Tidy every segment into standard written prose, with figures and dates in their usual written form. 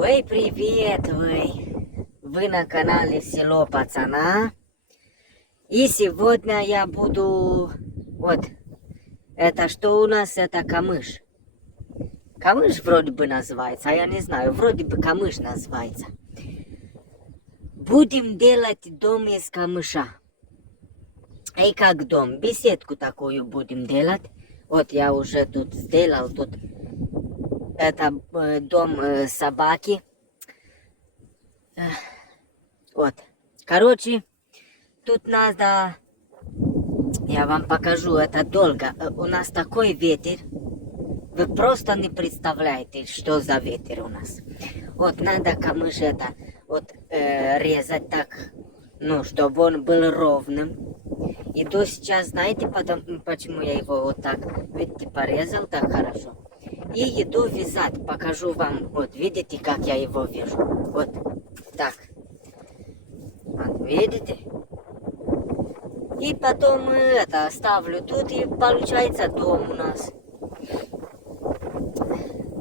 Ой, привет вы! Вы на канале Село Пацана. И сегодня я буду... Вот, это что у нас? Это камыш. Камыш вроде бы называется, а я не знаю. Вроде бы камыш называется. Будем делать дом из камыша. И как дом? Беседку такую будем делать. Вот я уже тут сделал. Тут это дом собаки. Вот. Короче, тут надо... Я вам покажу, это долго. У нас такой ветер. Вы просто не представляете, что за ветер у нас. Вот надо камыш это вот резать так, ну, чтобы он был ровным. И то сейчас, знаете, почему я его вот так, видите, порезал так хорошо. И иду вязать, покажу вам. Вот, видите, как я его вяжу. Вот, так. Вот, видите? И потом это ставлю тут, и получается дом у нас.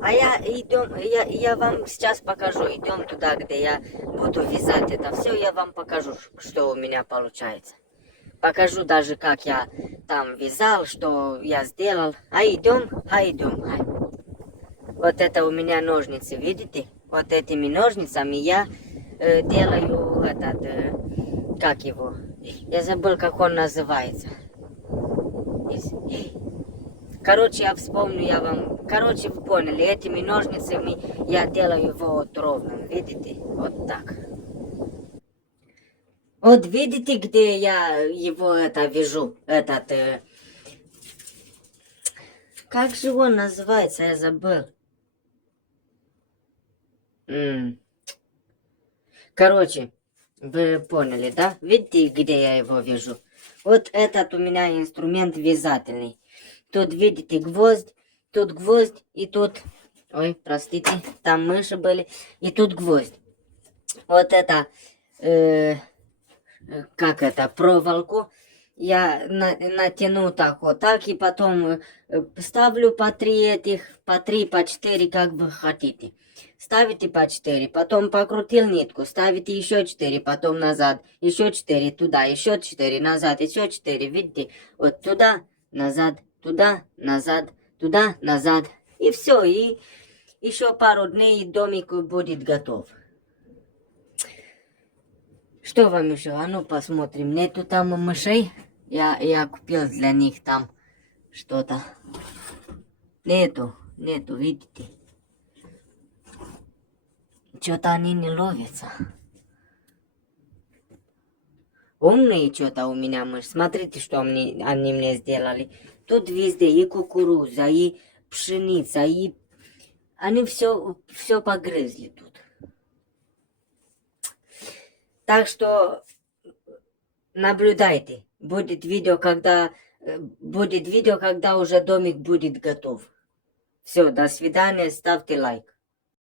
А я вам сейчас покажу. Идем туда, где я буду вязать это все. Я вам покажу, что у меня получается. Покажу даже, как я там вязал, что я сделал. А идем. Вот это у меня ножницы, видите? Вот этими ножницами я делаю этот, как его? Я забыл, как он называется. Короче, я вспомню, я вам... Короче, вы поняли, этими ножницами я делаю его вот ровным, видите? Вот так. Вот видите, где я его это вяжу? Этот... Как же он называется? Я забыл. Короче, вы поняли, да? Видите, где я его вяжу? Вот этот у меня инструмент вязательный. Тут, видите, гвоздь, тут гвоздь, и тут... Ой, простите, там мыши были. И тут гвоздь. Вот это... как это? Проволоку. Я натяну так вот так, и потом ставлю по 3 этих, по 3, по 4, как вы хотите. Ставите по 4, потом покрутил нитку, ставите еще 4, потом назад, еще 4 туда, еще 4 назад, еще 4, видите? Вот туда, назад, туда, назад, туда, назад. И все, и еще пару дней, и домик будет готов. Что вам еще? А ну посмотрим. Нету там мышей? Я купил для них там что-то. Нету, видите? Что-то они не ловятся. Умные что-то у меня мышь. Смотрите, что они мне сделали. Тут везде и кукуруза, и пшеница, и... Они все погрызли тут. Так что наблюдайте. Будет видео, когда уже домик будет готов. Все, до свидания, ставьте лайк.